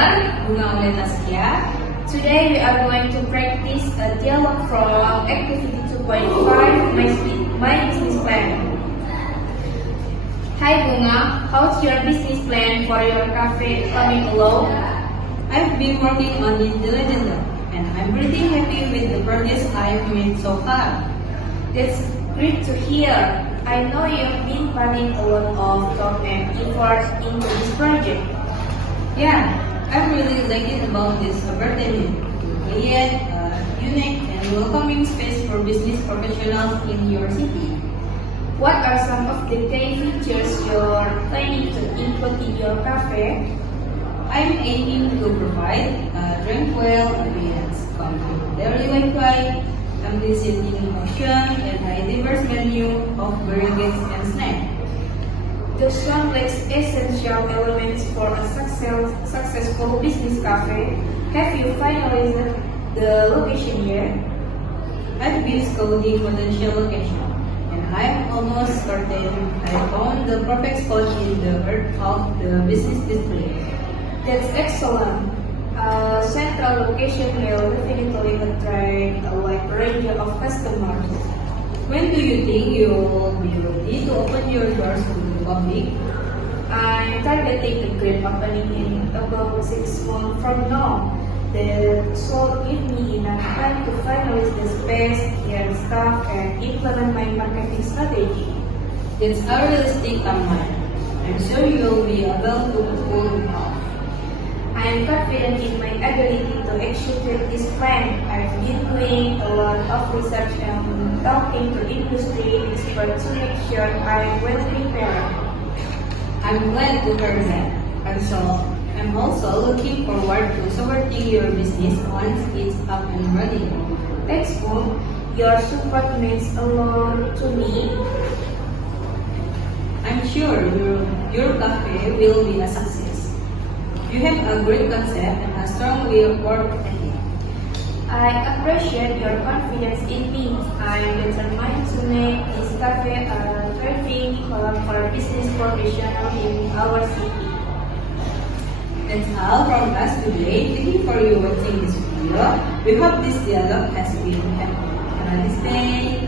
listener, Bunga ulit Askia. Today we are going to practice a dialogue from Activity 2.5, My Business Plan. Hi Bunga, how's your business plan for your cafe coming along? I've been working on it diligently, and I'm pretty happy with the progress I've made so far. That's great to hear. I know you've been putting a lot of thought and effort into this project. Yeah, I'm really excited about this opportunity to create a unique and welcoming space for business professionals in your city. What are some of the key features you're planning to include in your cafe? I'm aiming to provide a tranquil ambience, complimentary Wi-Fi, ample seating option, and a diverse menu of beverages and snacks. Those sound like essential elements for a successful business cafe. Have you finalized the location yet? I've been scouting potential location, and I'm almost certain I found the perfect spot in the heart of the business district. That's excellent. A central location will definitely attract a wide range of customers. When do you think you will be ready to open your doors to the public? I'm targeting a grand opening in about 6 months from now. That should give me enough time to finalize the space, hire staff, and implement my marketing strategy. It's a realistic timeline. I'm sure you'll be able to pull it off. I am confident in my ability to execute this plan. I've been doing a lot of research and talking to industry experts to make sure I'm well prepared. I'm glad to hear that. I'm also looking forward to supporting your business once it's up and running. Thanks, Mom. Your support means a lot to me. I'm sure your cafe will be a success. You have a great concept and a strong way of work ethic. I appreciate your confidence in me. I'm determined to make this cafe a thriving hub for business professionals in our city. That's all from us today. Thank you for watching this video. We hope this dialogue has been helpful. Have a nice day.